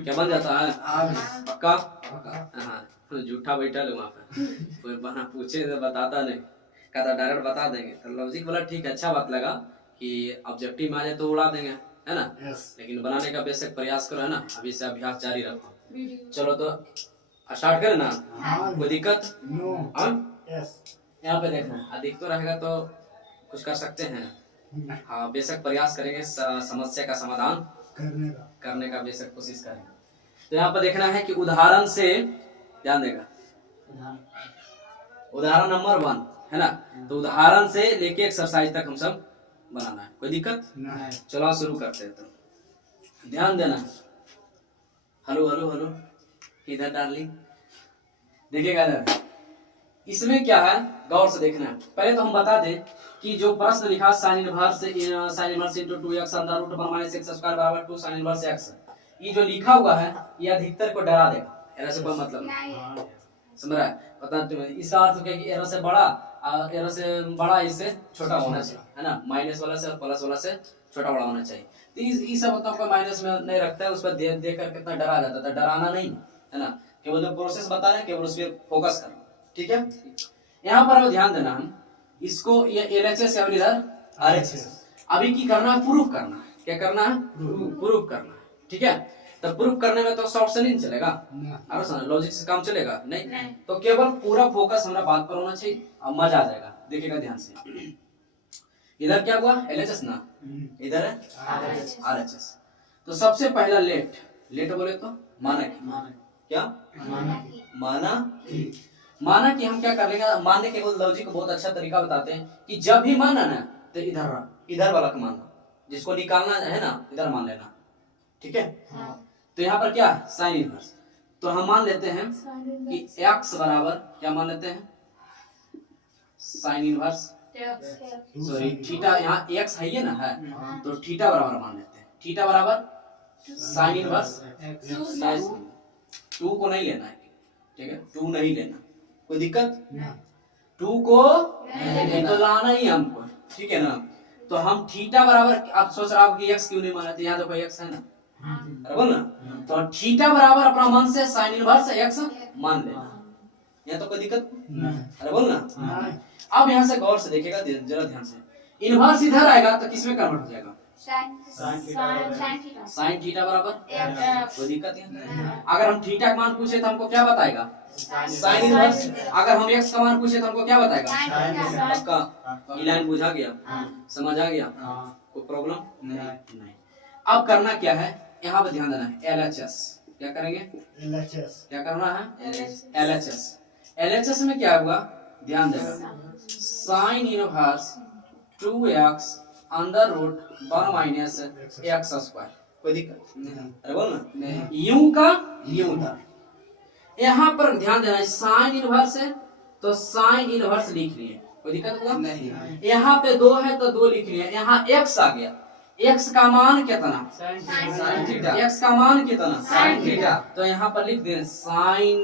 क्या बन जाता है? पक्का? हाँ, तो झूठा बैठा लो वहाँ पे, कोई बना पूछे तो बताता नहीं, कहता डायरेक्ट बता देंगे। तो लॉजिक बोला ठीक है, अच्छा बात लगा कि ऑब्जेक्टिव में आ जाए तो उड़ा देंगे, है ना? लेकिन बनाने का बेशक प्रयास करो, है ना? अभी से अभ्यास जारी रखो। चलो तो स्टार्ट करें ना, कोई दिक्कत? यहाँ पे देखना अधिक तो रहेगा तो कुछ कर सकते हैं। हाँ, बेशक प्रयास करेंगे समस्या का समाधान करने का बेशक कोशिश करेंगे। तो यहाँ पर देखना है कि उदाहरण से ध्यान देगा, उदाहरण नंबर 1 है ना? तो उदाहरण से लेके एक्सरसाइज तक हम सब बनाना है, कोई दिक्कत नहीं। चलो शुरू करते हैं। तो ध्यान देना, हेलो हेलो हेलो, इधर डार्लिंग, देखिएगा इधर। इसमें क्या है गौर से देखना है। पहले तो हम बता दें कि जो प्रश्न लिखा sin inverse into 2x under root 1 minus x square बराबर 2 sin इनवर्स x, ये जो लिखा हुआ है ये अधिकतर को डरा देगा, एरर से कोई मतलब नहीं, समझ रहा है? पता तुम्हें इसका अर्थ क्या है कि एरर से बड़ा इससे छोटा होना चाहिए, है ना? माइनस वाला से और प्लस वाला से छोटा बड़ा होना चाहिए। तो इस सब मतलब कोई माइनस में नहीं रखता है, उस पर देख कर कितना डरा जाता है। डराना नहीं है ना, केवल जो प्रोसेस बता रहे हैं केवल उस पर फोकस करना, ठीक है? यहाँ पर हमें ध्यान देना, हम इसको ये LHS या इधर RHS अभी की करना है, प्रूफ करना है। क्या करना है? प्रूफ करना है, ठीक है? तो प्रूफ करने में तो शॉर्ट से नहीं चलेगा, और लॉजिक से काम चलेगा नहीं। तो केवल पूरा फोकस हमारा बात पर होना चाहिए, अब मजा आ जाएगा। देखिएगा ध्यान से, इधर क्या हुआ? LHS ना, इधर है RHS। तो सबसे पहला लेट बोले तो माना क्या? माना कि हम क्या कर लेंगे, मानने के लॉजिक को बहुत अच्छा तरीका बताते हैं कि जब भी माना ना तो इधर वाला का मानना, जिसको निकालना है ना इधर मान लेना, ठीक है? तो यहाँ पर क्या साइन इनवर्स, तो हम मान लेते हैं कि x बराबर क्या मान लेते हैं? साइन इनवर्स, सॉरी थीटा, यहाँ x है ना, है तो थीटा बराबर मान लेते हैं। थीटा बराबर साइन इनवर्स 2 को नहीं लेना है, ठीक है? 2 नहीं लेना, कोई दिक्कत? 2 को नहीं तो लाना ही हमको, ठीक है ना? तो हम थीटा बराबर, आप सोच रहे हो कि x क्यों नहीं माना? यहाँ देखो x है ना, अरे बोल ना, तो थीटा बराबर अपना मन से साइन इनवर्स x मान लेना, यहाँ तो कोई दिक्कत? अरे बोल ना। अब यहाँ से गौर से देखिएगा जरा ध्यान से, इनवर्स इधर आएगा तो किसमें कन्वर्ट हो जाएगा? साइन थीटा बराबर, कोई दिक्कत नहीं। अगर हम थीटा का मान पूछे तो हमको क्या बताएगा? Sine inverse. अगर हम x का मान पूछे तो हमको क्या बताएगा? आपका ये लाइन बुझा गया, समझ आ गया? कोई प्रॉब्लम नहीं। अब करना क्या है, यहाँ पे ध्यान देना है, LHS क्या करेंगे? क्या करना है? LHS में क्या हुआ ध्यान देगा, sine inverse 2x under root 1 minus x square, कोई दिक्कत? अरे बोल ना, यूं का यूं था। यहाँ पर ध्यान देना है, साइन इनवर्स है तो साइन इनवर्स लिख लिए, कोई दिक्कत होगा नहीं। यहाँ पे 2 है तो 2 लिख लिए। यहाँ x आ गया, x का मान कितना? Sine theta. x का मान कितना? Sine theta. तो यहाँ पर लिख दें साइन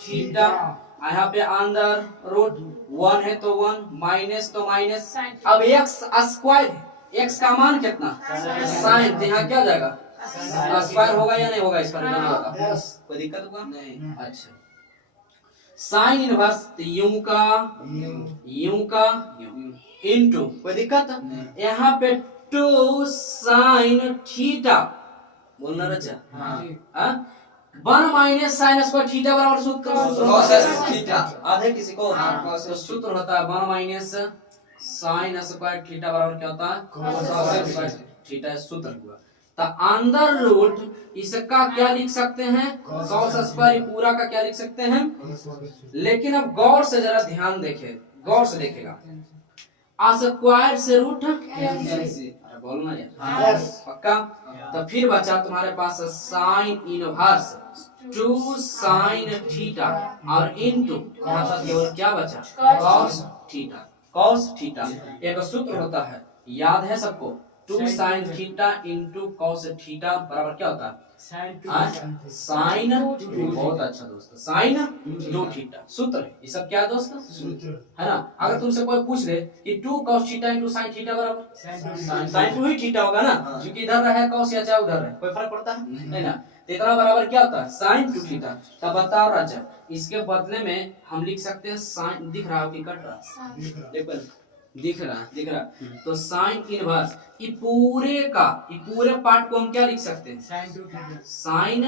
थीटा, यहाँ पे अंदर रूट 1 है तो 1, माइनस तो माइनस। अब x स्क्वायर है, x का मान कितना? साइन, तो यहाँ क्या जाएगा? स्क्वायर होगा या नहीं होगा? इस पर नहीं होगा, कोई दिक्कत होगा नहीं। अच्छा, साइन इनवर्स यूं का इनटू, कोई दिक्कत? यहाँ पे 2 साइन थीटा बोलना रचा, 1 माइनस साइन स्क्वायर थीटा बराबर सूत्र cos थीटा। आधे किसी को तो सूत्र होता है 1 माइनस साइन स्क्वायर थीटा बराबर क्या होता है? cos स्क्वायर थीटा, सूत्र हुआ। तो अंडर रूट इसका क्या लिख सकते हैं? cos स्क्वायर, पूरा का क्या लिख सकते हैं? लेकिन अब गौर से जरा ध्यान देखे, गौर से देखेगा, स्क्वायर से रूट बोलना यार, पक्का? तो फिर बचा तुम्हारे पास साइन इनवर्स 2 साइन थीटा और इनटू यहाँ पर केवल क्या बचा? cos theta. एक सूत्र होता है, याद है सबको? 2 sine theta into cos theta बराबर क्या होता है साइन 2। बहुत अच्छा दोस्त, साइन 2 थीटा सूत्र है। ये सब क्या है दोस्त? है ना। अगर तुमसे कोई पूछ दे कि 2 cos theta into sine theta बराबर साइन 2 ही थीटा होगा ना, क्योंकि इधर रहे cos या चाहे उधर रहे, कोई फर्क पड़ता है नहीं ना। तो इतना बराबर क्या होता है साइन 2 थीटा। तब बताओ राजा, इसके बदले में हम लिख सकते हैं साइन, दिख रहा है कि कट रहा है? दिख रहा तो साइन इनवर्स ये पूरे पार्ट को हम क्या लिख सकते हैं साइन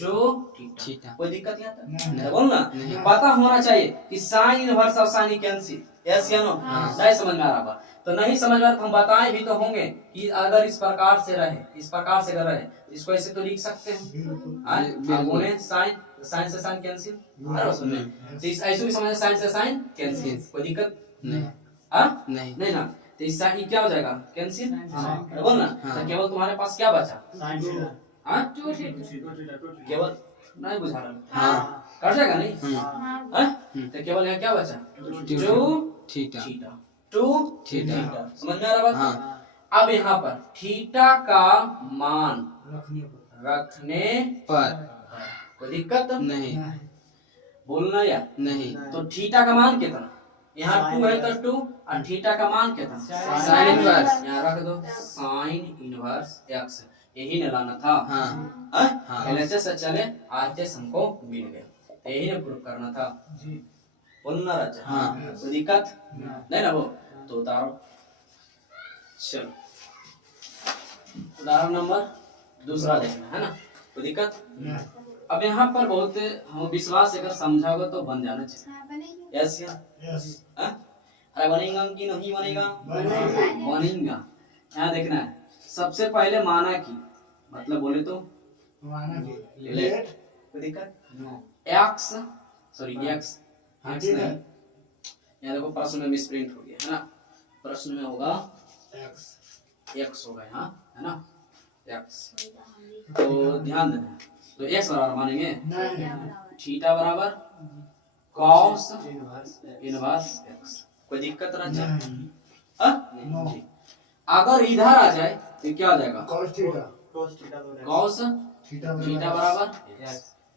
2 थीटा। कोई दिक्कत यहाँ तक बोलना पता होना चाहिए कि साइन इनवर्स और साइन कैंसिल, यस या नो? नहीं समझ में आ रहा तो नहीं समझ में आ रहा तो हम बताएं भी तो होंगे कि अगर इस प्रकार से रहे इसको ऐसे तो लिख सकते हैं साइन से साइन कैंसिल। तो ऐसे भी समझ साइन से साइन कैंसिल, कोई दिक्कत नहीं ना। तो इससे ये क्या हो जाएगा कैंसिल, बोल ना। तो केवल तुम्हारे पास क्या बचा केवल नहीं बुझा रहा कट जाएगा नहीं। तो केवल यहाँ क्या बचा 2 थीटा। समझ में आ रहा बात? अब यहाँ पर थीटा का मान रखने पर कोई दिक्कत नहीं, बोलना या नहीं। तो थीटा का मान कितना, यहाँ 2 है तो 2 और थीटा का मान कितना साइन इनवर्स, यहाँ रख दो साइन इनवर्स x, यही न लाना था। एलएचएस से चले आरएचएस हमको मिल गया, यही ने प्रूफ करना था जी। बोलना राजा कोई दिक्कत नहीं ना हो तो उतारो। चलो उदाहरण नंबर दूसरा देखना है ना, कोई दिक्कत? अब यहाँ पर बहुत हम विश्वास अगर समझाओगे तो बन जाना चाहिए। यस या अरे बनेगा कि नहीं बनेगा? बनेगा। यहाँ देखना है सबसे पहले माना कि मतलब बोले तो लेट, कोई दिक्कत? एक्स नहीं, यहाँ देखो प्रश्न में मिसप्रिंट हो गया है ना, प्रश्न में होगा एक्स होगा यहाँ है ना एक्स। तो ध्यान देना, तो एक्स बराबर मानेंगे थीटा बराबर कॉस इनवर्स एक्स, कोई दिक्कत रहा है? अगर इधर आ जाए तो क्या हो जाएगा कॉस थीटा बराबर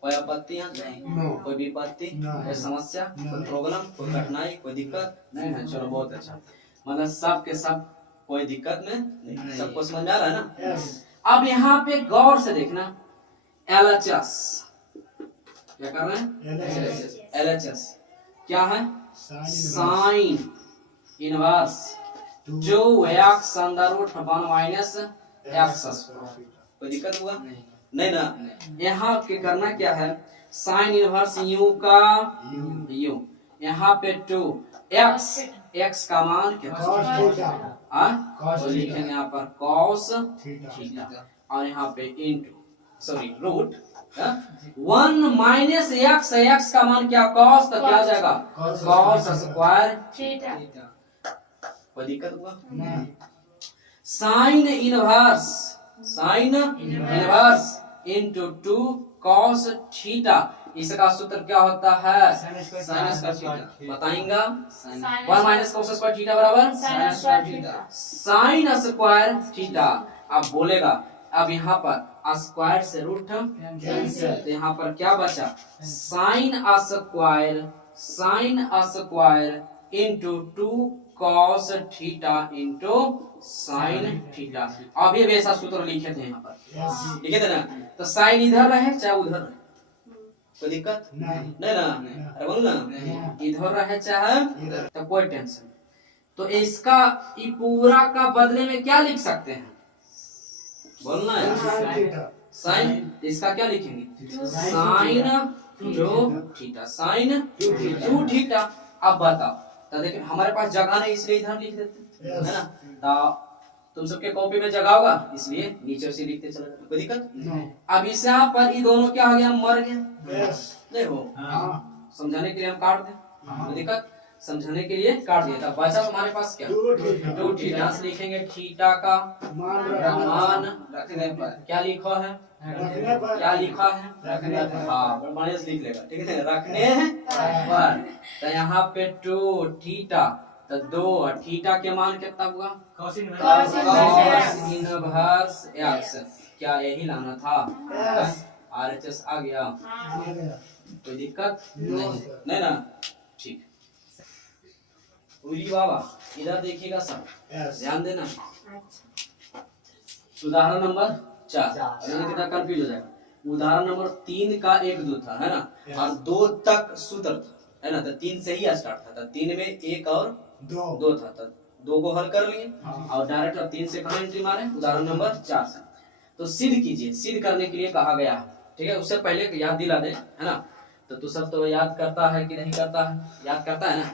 कोई आपत्ति नहीं, कोई विपत्ति, कोई समस्या, कोई प्रॉब्लम, कोई कठिनाई, कोई दिक्कत नहीं है? चलो बहुत अच्छा, मतलब सब के सब कोई दिक्कत नहीं, सबको समझ में आ रहा है ना। अब यहाँ पे गौर से देखना एलएचएस क्या कर रहे हैं? एलएचएस क्या है? साइन इनवर्स जो x under root 1 minus x, कोई दिक्कत हुआ नहीं ना। यहाँ पे करना क्या है साइन इनवर्स u का u, यहाँ पे 2 x का मान तो लिखेंगे यहाँ पर cos थीटा और यहाँ पे इंटू रूट 1 माइनस x का मान क्या cos, तो क्या हो जाएगा cos स्क्वायर थीटा, कोई दिक्कत हुआ? Sine inverse into 2 cos theta, इसका सूत्र क्या होता है साइन स्क्वायर थीटा, बताएंगा 1 माइनस cos स्क्वायर थीटा बराबर साइन स्क्वायर थीटा। अब बोलेगा अब यहाँ पर स्क्वायर से रूट कैंसिल, तो यहाँ पर क्या बचा sine square into 2 cos theta into sine theta. अभी वैसा सूत्र लिखे थे यहाँ पर, लिखे थे ना। तो साइन इधर रहे चाहे उधर रहे कोई दिक्कत नहीं ना, अरे बोल ना इधर रहे चाहे तो कोई टेंशन। तो इसका ये पूरा का बदले में क्या लिख सकते हैं बोलना है साइन, इसका क्या लिखेंगे साइन 2 थीटा, साइन 2 थीटा। अब बताओ तो देखिए हमारे पास जगह नहीं इसलिए इधर लिख देते है ना, तो तुम सबके कॉपी में जगह होगा इसलिए नीचे से लिखते चले जाते, कोई दिक्कत नहीं। अब इस यहाँ पर ये दोनों क्या हो गया मर गया नहीं हो, समझाने के लिए हम काट दें, कोई दिक्कत समझाने के लिए काट दिया था। बचा तुम्हारे पास क्या 2 थीटा लिखेंगे, थीटा का मान रखने पर क्या लिखा है क्या लिखा है रखने पर, हाँ बढ़िया से लिख लेगा ठीक है रखने पर। तो यहाँ पे 2 थीटा तो 2 और थीटा के मान कितना हुआ? cos inverse cos inverse x। क्या यही लाना था? RHS आ गया, कोई दिक्कत नहीं ना? ठीक। उरी बाबा इधर देखिएगा सब, ध्यान देना। उदाहरण नंबर 4, अभी कितना कंफ्यूज हो जाएगा। उदाहरण नंबर 3 का 1 2 था, है ना, और 2 तक सूत्र था, है ना, तो 3 से ही स्टार्ट था, तो 3 में 1 और 2 था, तो 2 को हल कर लिए और डायरेक्ट अब 3 से कहाँ एंट्री मारे? उदाहरण नंबर 4 से। तो सिद्ध कीजिए, सिद्ध करने के लिए कहा गया है, ठीक है। उससे पहले याद दिला दे, है ना, तो तू सब तो याद करता है कि नहीं करता है? याद करता है ना,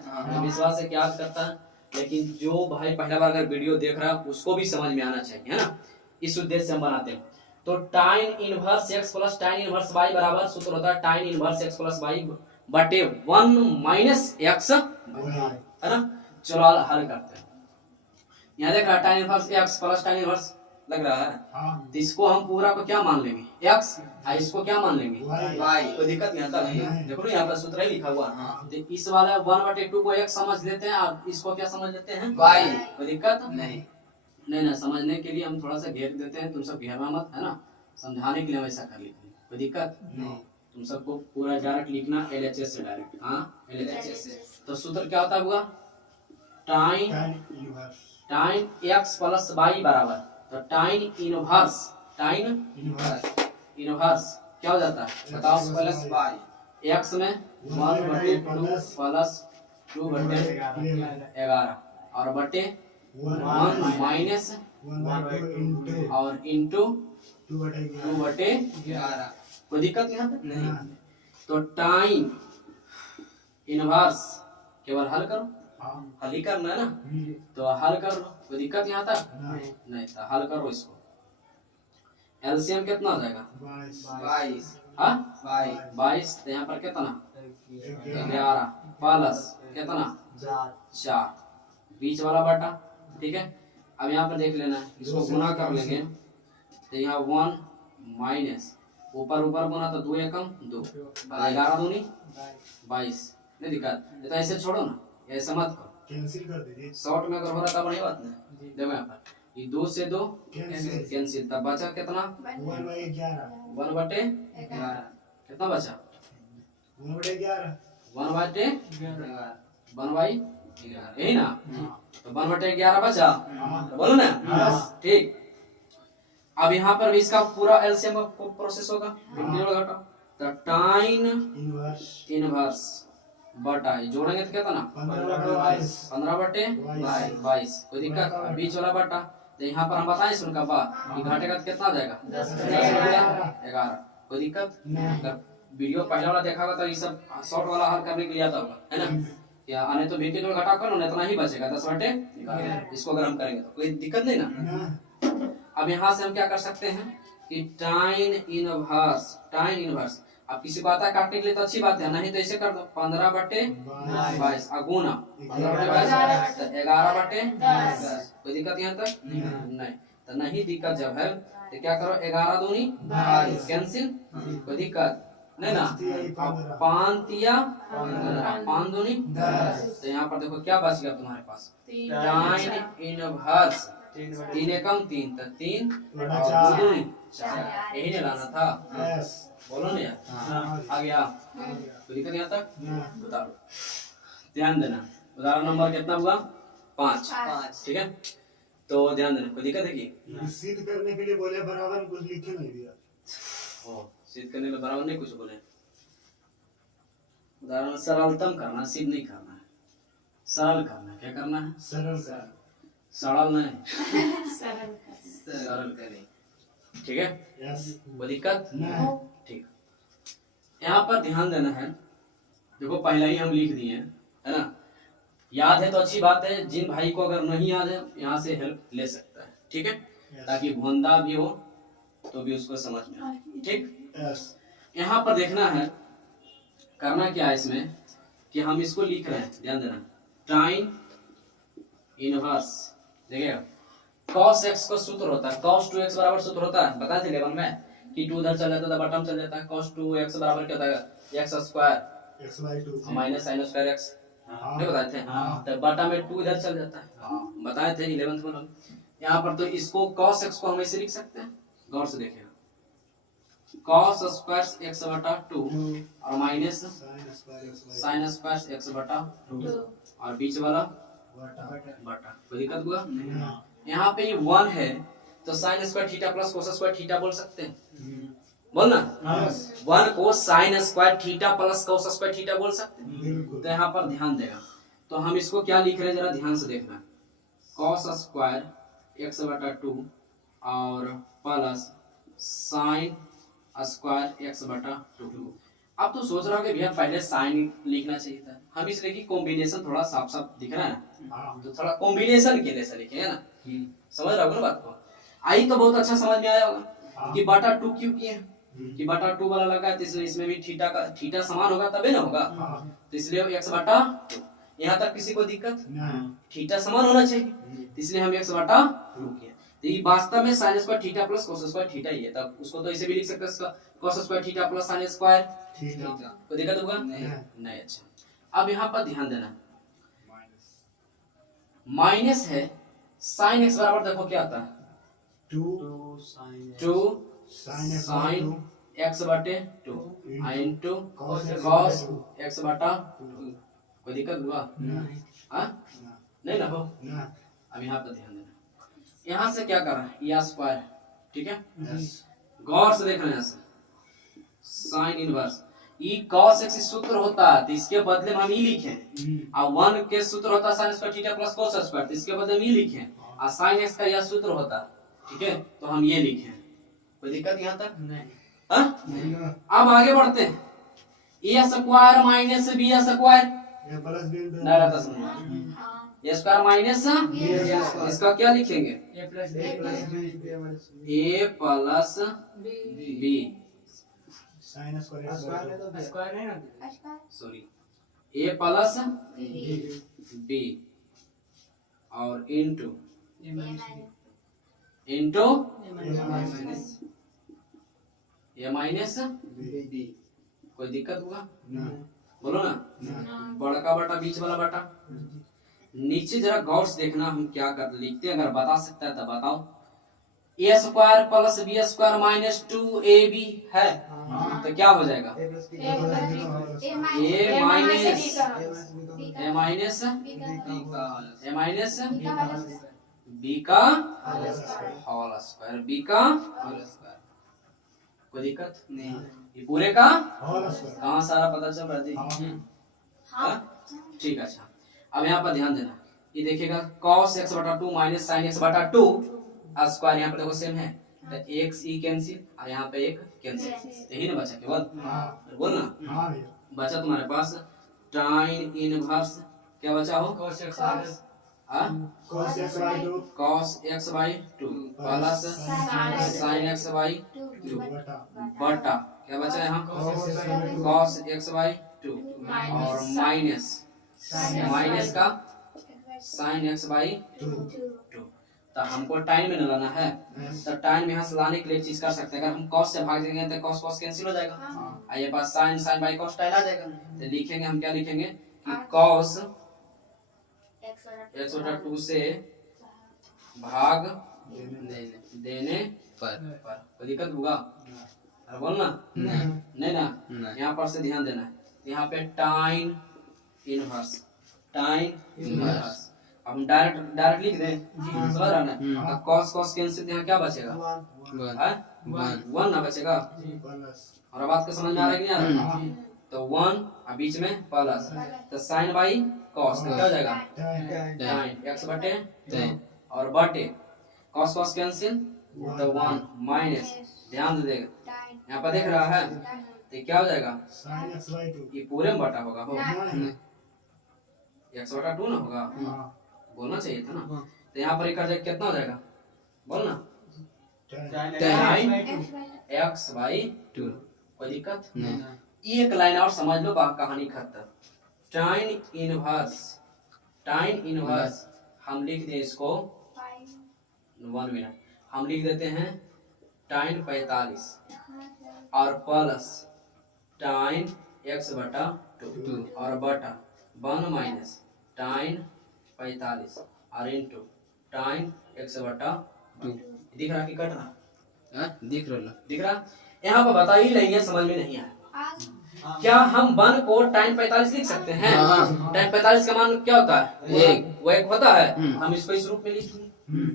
विश्वास है कि याद करता है। लेकिन जो भाई पहला बार अगर वीडियो देख रहा है उसको भी समझ में आना चाहिए, है ना, इस उद्देश्य से हम बनाते हैं। तो टाइन इनवर्स x प्लस टाइन इनवर्स y बराबर सूत्र होता है टाइन इनवर्स x प्लस y बटे 1 माइनस x, है ना। चलो हल करते हैं। यहाँ देख रहा है टाइन इनवर्स x प्लस टाइन इनवर्स लग रहा है, तो इसको हम पूरा को क्या मान लेंगे? x, और इसको क्या मान लेंगे? y। कोई दिक्कत नहीं आता है, देखो ना यहाँ पर सूत्र ही लिखा हुआ है। तो इस वाला 1/2 को x समझ लेते हैं और इसको क्या समझ लेते हैं? y। कोई दिक्कत नहीं ना, समझने के लिए हम थोड़ा सा घेर देते हैं, तुम सब घेरना मत, है ना, समझाने के लिए हम ऐसा कर लेते हैं, कोई दिक्कत नहीं। तुम सबको पूरा डायरेक्ट लिखना LHS से डायरेक्ट, हाँ LHS से। तो सूत्र क्या होता हुआ? टाइन x प्लस y बराबर, तो टाइन इनवर्स क्या हो जाता है बताओ? प्लस y, x में 1/2 प्लस 2/11 और बटे 1 माइनस और इंटू 2/11। कोई दिक्कत यहाँ पे नहीं। तो टाइन इनवर्स केवल हल करो, हल ही करना है ना, तो हल कर लो, कोई दिक्कत यहाँ तक नहीं। तो हल करो इसको, एलसीएम कितना हो जाएगा? 22, हाँ 22। तो यहाँ पर कितना? 11 प्लस कितना? 4, बीच वाला बटा, ठीक है। अब यहाँ पर देख लेना, इसको गुना कर लेंगे, तो यहाँ 1 माइनस ऊपर गुना, तो 2 एकम 2, 11 दूनी 22, नहीं दिक्कत। तो ऐसे छोड़ो ना, ऐसा मत करो, कैंसिल कर दीजिए। शॉर्ट में अगर हो रहा था बड़ी बात नहीं। देखो यहाँ पर ये 2 से 2 कैंसिल, तब बचा कितना? 1/11 कितना बचा? 1/11 यही ना, तो 1/11 बचा, बोलो ना, ठीक। अब यहाँ पर भी इसका पूरा एलसीएम का प्रोसेस होगा, तो टाइन इनवर्स बटा जोड़ेंगे तो कितना? 15/22। कोई दिक्कत? बीच वाला बटा, तो यहाँ पर हम बताएं सुन का घटेगा तो कितना आ जाएगा? 10/11। कोई दिक्कत? अगर वीडियो पहला वाला देखा होगा तो ये सब शॉर्ट वाला हल करने के लिए आता होगा, है ना, या आने तो भी जो घटा करो ना इतना ही बचेगा 10/11। इसको अगर हम करेंगे तो कोई दिक्कत नहीं ना। अब यहाँ से हम क्या कर सकते हैं कि टाइन इनवर्स, अब किसी को आता है काटने के लिए तो अच्छी बात है, नहीं तो ऐसे कर दो 15/22 गुना 15/22 तो 11/10। कोई दिक्कत यहाँ तक नहीं। तो नहीं दिक्कत जब है तो क्या करो, 11 दूनी कैंसिल, कोई दिक्कत नहीं ना। 5 दूनी 10। तो यहाँ पर देखो क्या बच गया तुम्हारे पास? टाइन इनवर्स 3 एकम 3, तो 3 और 2 दूनी 4, यही नहीं लाना था, बोलो ना यार, आ गया? कोई दिक्कत यहाँ तक? बताओ, ध्यान देना। उदाहरण नंबर कितना हुआ? 5, ठीक है। तो ध्यान देना, कोई दिक्कत है कि? सिद्ध करने के लिए बोले बराबर कुछ लिखे नहीं दिया। सिद्ध करने के लिए बराबर नहीं कुछ बोले। उदाहरण सरलतम करना, सिद्ध नहीं करना है, सरल करना। क्या करना है? सरल नहीं, सरल करें, ठीक है। कोई दिक्कत? ठीक। यहाँ पर ध्यान देना है, देखो पहले ही हम लिख दिए हैं, है ना, याद है तो अच्छी बात है। जिन भाई को अगर नहीं याद है यहाँ से हेल्प ले सकता है, ठीक है, ताकि भूंदा भी हो तो भी उसको समझ में आए, ठीक। यहाँ पर देखना है, करना क्या है इसमें कि हम इसको लिख रहे हैं, ध्यान देना, टाइन इनवर्स, देखिएगा cos x का सूत्र होता है cos 2x बराबर सूत्र होता है, बताए थे लेवल में कि 2 उधर चल जाता है बटन चल जाता है। cos 2x बराबर क्या होता है? x² x/2 minus sin² x, नहीं बताए थे? हाँ। तो बटा में 2 इधर चल जाता है, बताए थे 11th में। यहाँ पर तो इसको cos x को हम ऐसे लिख सकते हैं, गौर से देखिएगा, cos स्क्वायर x बटा 2 और माइनस sin स्क्वायर x बटा 2 और बीच वाला बटा। कोई दिक्कत हुआ? यहाँ पे ये 1 है तो sin square theta plus cos square theta बोल सकते हैं, बोलना 1 को sin square theta plus cos square theta बोल सकते हैं। तो यहाँ पर ध्यान देगा, तो हम इसको क्या लिख रहे हैं जरा ध्यान से देखना, cos स्क्वायर x बटा 2 और प्लस sin स्क्वायर x बटा 2। अब तो सोच रहा हो कि भैया पहले साइन लिखना चाहिए था, हम इसलिए कि कॉम्बिनेशन थोड़ा साफ साफ दिख रहा है ना, तो थोड़ा कॉम्बिनेशन के जैसे लिखे है ना, समझ रहे हो ना बात को? आई तो बहुत अच्छा समझ में आया होगा कि बटा 2 क्यों किए, कि बटा 2 वाला लगा है तो इसलिए इसमें भी थीटा का थीटा समान होगा तभी ना होगा, तो इसलिए x बटा 2। यहाँ तक किसी को दिक्कत? थीटा समान होना चाहिए, तो इसलिए हम x बटा 2 किए। तो ये वास्तव में sin square theta plus cos square theta ही है, तब उसको तो ऐसे भी लिख सकते हैं, इसका cos square theta plus sin square theta. कोई दिक्कत होगा? नहीं। अच्छा, अब यहाँ पर ध्यान देना, माइनस है sin x बराबर देखो क्या आता है, 2 sin x बटे 2 इंटू cos x बटा 2। कोई दिक्कत हुआ? नहीं ना हो। अब यहाँ पर ध्यान देना, यहाँ से क्या कर रहा है, या स्क्वायर, ठीक है, गौर से देखना, यहाँ से साइन इनवर्स ई cos x सूत्र होता है तो इसके बदले में हम ई लिखें, और 1 के सूत्र होता है sin square theta plus cos square, तो इसके बदले में ई लिखें, और sin x का यह सूत्र होता है, ठीक है, तो हम ये लिखें। कोई दिक्कत यहाँ तक? नहीं। अब आगे बढ़ते हैं, ए स्क्वायर माइनस बी स्क्वायर ना रहता समझ, ए स्क्वायर माइनस इसका क्या लिखेंगे, ए प्लस बी, सॉरी ए प्लस बी और इंटू ए माइनस बी। कोई दिक्कत हुआ? बोलो ना, बड़ा बटा बीच वाला बटा। नीचे जरा गौर से देखना हम क्या कर लिखते हैं, अगर बता सकता है तो बताओ, A square plus B square minus 2ab है, तो क्या हो जाएगा, ए माइनस बी का होल स्क्वायर, बी का होल स्क्वायर। कोई दिक्कत नहीं, ये पूरे का कहाँ सारा पता चल रहा है? ठीक है। अच्छा, अब यहाँ पर ध्यान देना, ये देखिएगा cos x बटा 2 माइनस sin x बटा 2 स्क्वायर, यहाँ पर देखो सेम है, तो x ई कैंसिल और यहाँ पे एक कैंसिल, यही ना बचा केवल, बोलना बचा तुम्हारे पास tan इनवर्स, क्या बचा हो, cos x by 2 plus sin x by 2 बटा क्या बचा यहाँ, cos x by 2 और माइनस का sin x by 2। तो हमको टाइम में न लाना है, तो टाइम में यहाँ से लाने के लिए चीज कर सकते हैं, अगर हम cos से भाग देंगे तो cos कैंसिल हो जाएगा, और ये पास sin by cos टाइम आ जाएगा, तो लिखेंगे हम क्या लिखेंगे कि cos x बटा 2 से भाग देने पर कोई दिक्कत होगा? अरे बोलना नहीं ना, यहाँ पर से ध्यान देना, यहाँ पे टाइन इनवर्स, अब हम डायरेक्ट लिख दें, समझ रहा ना, cos कैंसिल, यहाँ क्या बचेगा, 1 ना बचेगा, और बात को समझ में आ रहा है कि नहीं आ रहा? तो 1 और बीच में प्लस, तो साइन बाई cos क्या हो जाएगा, टाइन x बटे और बटे cos कैंसिल, तो 1 माइनस, ध्यान से देगा यहाँ पर देख रहा है, तो क्या हो जाएगा, ये पूरे में बटा होगा, x बटा 2 ना होगा, बोलना चाहिए था ना, तो यहाँ पर एक कितना हो जाएगा, बोलना x बाई 2। कोई दिक्कत? एक लाइन और समझ लो, कहानी खत्म। टाइन इनवर्स हम लिख दें इसको, 1 मिनट, हम लिख देते हैं टाइन 45 और प्लस टाइन x बटा 2 और बटा 1 माइनस टाइन 45 और इनटू टाइन x बटा 2। दिख रहा कि कट रहा? दिख रहा। दिख रहा? यहाँ पर बता ही लेंगे, समझ में नहीं आया। क्या हम 1 को टाइन 45 लिख सकते हैं? टाइन 45 का मान क्या होता है? वो एक होता है। हम इसको इस रूप में लिखेंगे,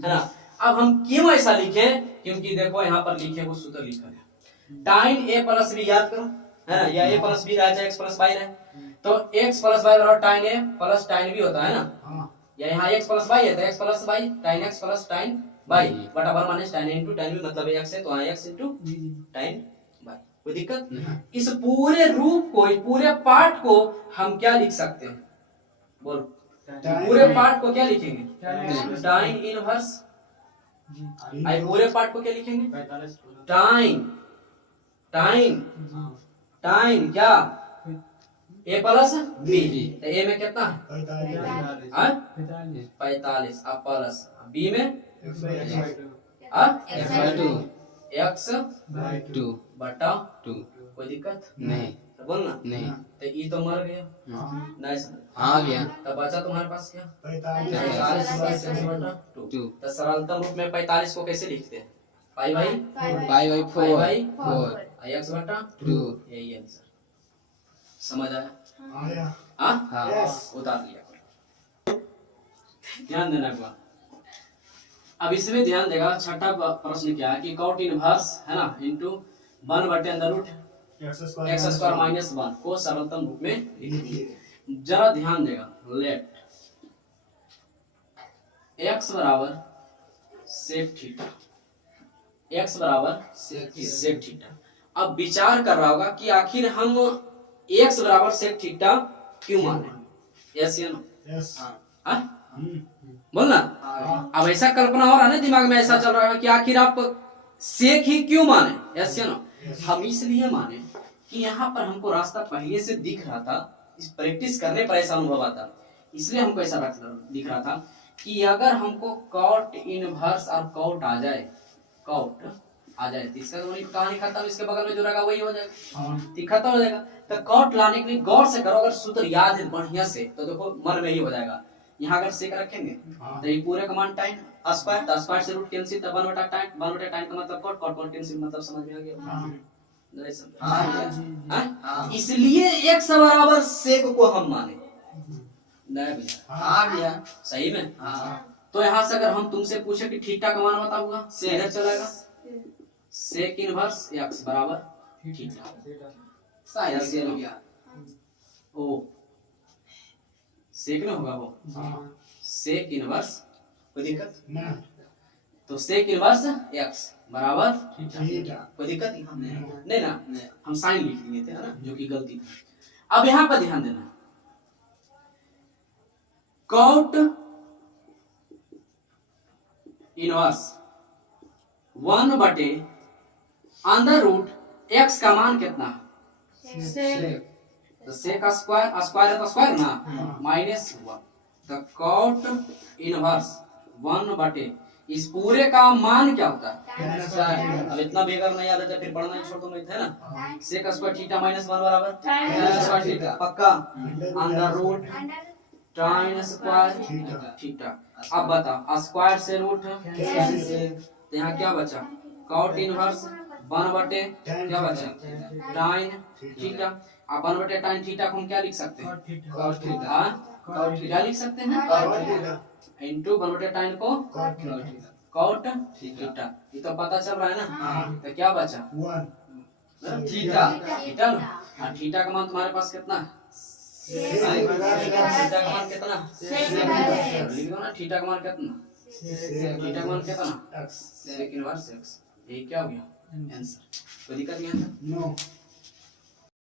है ना। अब हम क्यों ऐसा लिखे? क्योंकि देखो यहाँ पर लिखे वो सूत्र लिखा है, टाइन a प्लस बी याद करो, है ना, या a प्लस बी रहा चाहे x प्लस वाई रहे, तो x प्लस वाई बराबर टाइन a प्लस टाइन b होता है ना, या यहाँ x प्लस वाई है तो x प्लस वाई, टाइन x प्लस टाइन वाई बटा 1 माइनस टाइन इनटू टाइन b, मतलब x है तो यहाँ x इनटू टाइन वाई। कोई दिक्कत? इस पूरे रूप को, इस पूरे पार्ट को हम क्या लिख सकते हैं? बोलो, पूरे पार्ट को क्या लिखेंगे? टाइन इनवर्स। आई पूरे पार्ट को क्या लिखेंगे? टाइन टाइन टाइन क्या? a प्लस b, तो a में कितना है? 45 अब प्लस b में x बटा 2। कोई दिक्कत नहीं। तो बोलना नहीं। तो ये तो मर गया, नहीं समझ आ गया। तो बचा तुम्हारे पास क्या? 45 बटा 2। तो सरलतम रूप में 45 को कैसे लिखते हैं? पाई बाई 4 x बटा 2। यही आंसर। समझ आया? आया। हाँ, Yes. उतार लिया। ध्यान देना एक बार। अब इसमें ध्यान देगा, छठा प्रश्न क्या है कि कॉट इनवर्स है ना इनटू 1 बटे under root x square minus 1 को सरलतम रूप में लिखिए। जरा ध्यान देगा, लेट x बराबर सेक थीटा, x बराबर सेक थीटा। अब विचार कर रहा होगा कि आखिर हम x बराबर सेक थीटा क्यों माने? यस या नो? यस। बोलना। अब ऐसा कल्पना हो रहा है ना दिमाग में, ऐसा चल रहा है कि आखिर आप सेक ही क्यों माने? यस या नो? हम इसलिए माने कि यहाँ पर हमको रास्ता पहले से दिख रहा था, इस प्रैक्टिस करने पर ऐसा अनुभव आता, इसलिए हमको ऐसा दिख रहा था कि अगर हमको कॉट इनवर्स और कॉट आ जाए, कॉट आ जाए तो इसका कहानी खत्म, इसके बगल में जो रहेगा वही हो जाएगा, खत्म हो जाएगा। तो कॉट लाने के लिए गौर से करो, अगर सूत्र याद है बढ़िया से तो देखो मन में ही हो जाएगा। यहाँ अगर सेक रखेंगे तो ये पूरे कमान टाइन स्क्वायर, तो स्क्वायर से रूट कैंसिल, तो 1 बटा टाइन, 1 बटा टाइन का मतलब कॉट, कॉट कैंसिल मतलब समझ में आ गया? इसलिए x बराबर सेक को हम माने। नहीं भैया, सही में? तो यहाँ से अगर हम तुमसे पूछे कि थीटा का मान बताऊंगा, इधर चलेगा सेक इनवर्स x बराबर थीटा। ओ सेक में होगा वो, सेक इनवर्स, कोई दिक्कत नहीं। तो सेक इनवर्स x बराबर थीटा। कोई दिक्कत नहीं ना, हम साइन लिख लिए थे, है ना, जो कि गलती थी। अब यहाँ पर ध्यान देना, कॉट इनवर्स 1 बटे अंडर रूट x का मान कितना? तो सेक का स्क्वायर, स्क्वायर है तो स्क्वायर ना, माइनस 1। तो कॉट इनवर्स 1 बटे इस पूरे का मान क्या होता है? अब इतना बेगर नहीं याद है फिर पढ़ना ही छोड़ दो, है ना। सेक स्क्वायर थीटा माइनस 1 बराबर tan स्क्वायर थीटा, पक्का under root tan square theta. अब बताओ स्क्वायर से रूट, तो यहाँ क्या बचा? कॉट इनवर्स 1 बटे क्या बचा? tan theta. अब 1 बटे tan थीटा को हम क्या लिख सकते हैं? Cot theta. क्या लिख सकते हैं? इनटू 1 बटे tan को कॉट थीटा। ये तो पता चल रहा है ना। तो क्या बचा? 1 थीटा, थीटा ना। थीटा का मान तुम्हारे पास कितना है? थीटा का मान कितना? लिख दो ना, थीटा का मान कितना? थीटा का मान कितना? Sec inverse x। ये क्या हो गया आंसर? कोई दिक्कत नहीं है? नो।